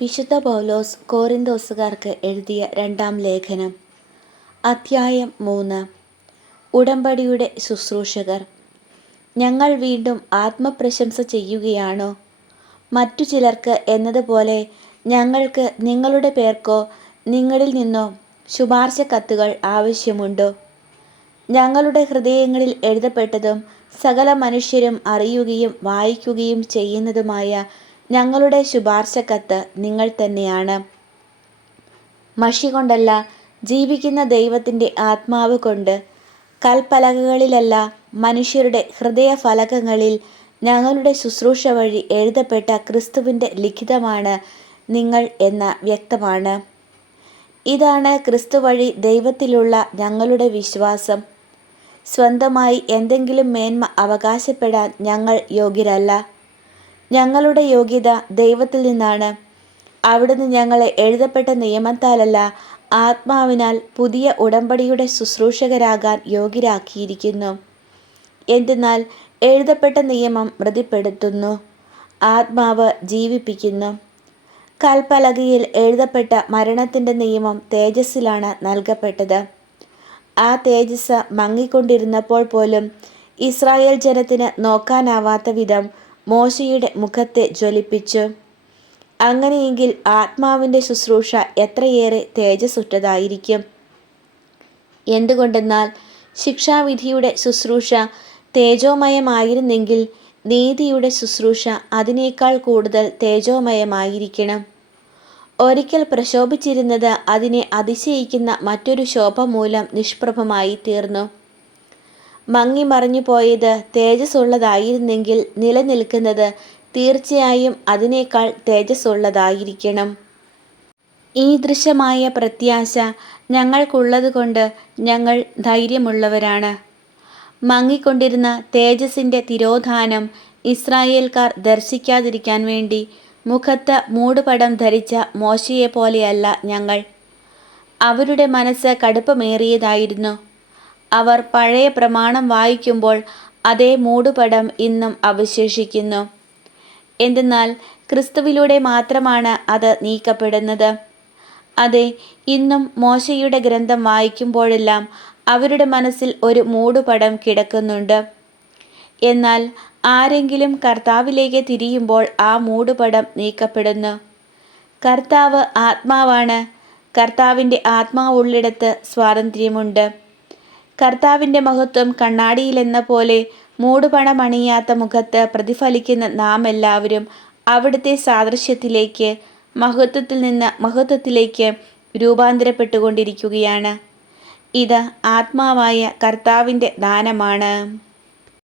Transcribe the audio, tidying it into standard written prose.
വിശുദ്ധ പൗലോസ് കോരിന്തോസുകാർക്ക് എഴുതിയ രണ്ടാം ലേഖനം, അധ്യായം 3. ഉടമ്പടിയുടെ ശുശ്രൂഷകർ. ഞങ്ങൾ വീണ്ടും ആത്മപ്രശംസ ചെയ്യുകയാണോ? മറ്റു ചിലർക്ക് എന്നതുപോലെ ഞങ്ങൾക്ക് നിങ്ങളുടെ പേർക്കോ നിങ്ങളിൽ നിന്നോ ശുപാർശ കത്തുകൾ ആവശ്യമുണ്ടോ? ഞങ്ങളുടെ ഹൃദയങ്ങളിൽ എഴുതപ്പെട്ടതും സകല മനുഷ്യരും അറിയുകയും വായിക്കുകയും ചെയ്യുന്നതുമായ ഞങ്ങളുടെ ശുപാർശ കത്ത് നിങ്ങൾ തന്നെയാണ്. മഷി കൊണ്ടല്ല, ജീവിക്കുന്ന ദൈവത്തിൻ്റെ ആത്മാവ് കൊണ്ട്, കൽപ്പലകകളിലല്ല, മനുഷ്യരുടെ ഹൃദയഫലകങ്ങളിൽ ഞങ്ങളുടെ ശുശ്രൂഷ വഴി എഴുതപ്പെട്ട ക്രിസ്തുവിൻ്റെ ലിഖിതമാണ് നിങ്ങൾ എന്ന വ്യക്തമാണ്. ഇതാണ് ക്രിസ്തു വഴി ദൈവത്തിലുള്ള ഞങ്ങളുടെ വിശ്വാസം. സ്വന്തമായി എന്തെങ്കിലും മേന്മ അവകാശപ്പെടാൻ ഞങ്ങൾ യോഗ്യരല്ല. ഞങ്ങളുടെ യോഗ്യത ദൈവത്തിൽ നിന്നാണ്. അവിടുന്ന് ഞങ്ങളെ എഴുതപ്പെട്ട നിയമത്താലല്ല, ആത്മാവിനാൽ പുതിയ ഉടമ്പടിയുടെ ശുശ്രൂഷകരാകാൻ യോഗ്യരാക്കിയിരിക്കുന്നു. എന്തെന്നാൽ എഴുതപ്പെട്ട നിയമം മൃതിപ്പെടുത്തുന്നു, ആത്മാവ് ജീവിപ്പിക്കുന്നു. കൽപ്പലകയിൽ എഴുതപ്പെട്ട മരണത്തിൻ്റെ നിയമം തേജസ്സിലാണ് നൽകപ്പെട്ടത്. ആ തേജസ് മങ്ങിക്കൊണ്ടിരുന്നപ്പോൾ പോലും ഇസ്രായേൽ ജനത്തിന് നോക്കാനാവാത്ത വിധം മോശയുടെ മുഖത്തെ ജ്വലിപ്പിച്ചു. അങ്ങനെയെങ്കിൽ ആത്മാവിൻ്റെ ശുശ്രൂഷ എത്രയേറെ തേജസ്സുറ്റതായിരിക്കും. എന്തുകൊണ്ടെന്നാൽ ശിക്ഷാവിധിയുടെ ശുശ്രൂഷ തേജോമയമായിരുന്നെങ്കിൽ നീതിയുടെ ശുശ്രൂഷ അതിനേക്കാൾ കൂടുതൽ തേജോമയമായിരിക്കണം. ഒരിക്കൽ പ്രശോഭിച്ചിരുന്നത് അതിനെ അതിശയിക്കുന്ന മറ്റൊരു ശോഭ മൂലം നിഷ്പ്രഭമായി തീർന്നു. മങ്ങി മറഞ്ഞു പോയത് തേജസ്സുള്ളതായിരുന്നെങ്കിൽ നിലനിൽക്കുന്നത് തീർച്ചയായും അതിനേക്കാൾ തേജസ്സുള്ളതായിരിക്കണം. ഈ ദൃശ്യമായ പ്രത്യാശ ഞങ്ങൾക്കുള്ളതുകൊണ്ട് ഞങ്ങൾ ധൈര്യമുള്ളവരാണ്. മങ്ങിക്കൊണ്ടിരുന്ന തേജസ്സിൻ്റെ തിരോധാനം ഇസ്രായേൽക്കാർ ദർശിക്കാതിരിക്കാൻ വേണ്ടി മുഖത്ത് മൂടുപടം ധരിച്ച മോശയെപ്പോലെയല്ല ഞങ്ങൾ. അവരുടെ മനസ്സ് കടുപ്പമേറിയതായിരുന്നു. അവർ പഴയ പ്രമാണം വായിക്കുമ്പോൾ അതേ മൂടുപടം ഇന്നും അവശേഷിക്കുന്നു. എന്തെന്നാൽ ക്രിസ്തുവിലൂടെ മാത്രമാണ് അത് നീക്കപ്പെടുന്നത്. അതെ, ഇന്നും മോശയുടെ ഗ്രന്ഥം വായിക്കുമ്പോഴെല്ലാം അവരുടെ മനസ്സിൽ ഒരു മൂടുപടം കിടക്കുന്നുണ്ട്. എന്നാൽ ആരെങ്കിലും കർത്താവിലേക്ക് തിരിയുമ്പോൾ ആ മൂടുപടം നീക്കപ്പെടുന്നു. കർത്താവ് ആത്മാവാണ്. കർത്താവിൻ്റെ ആത്മാവുള്ളിടത്ത് സ്വാതന്ത്ര്യമുണ്ട്. കർത്താവിൻ്റെ മഹത്വം കണ്ണാടിയിലെന്ന പോലെ മൂടുപടമണിയാത്ത മുഖത്ത് പ്രതിഫലിക്കുന്ന നാം എല്ലാവരും അവിടുത്തെ സാദൃശ്യത്തിലേക്ക്, മഹത്വത്തിൽ നിന്ന് മഹത്വത്തിലേക്ക് രൂപാന്തരപ്പെട്ടുകൊണ്ടിരിക്കുകയാണ്. ഇത് ആത്മാവായ കർത്താവിൻ്റെ ദാനമാണ്.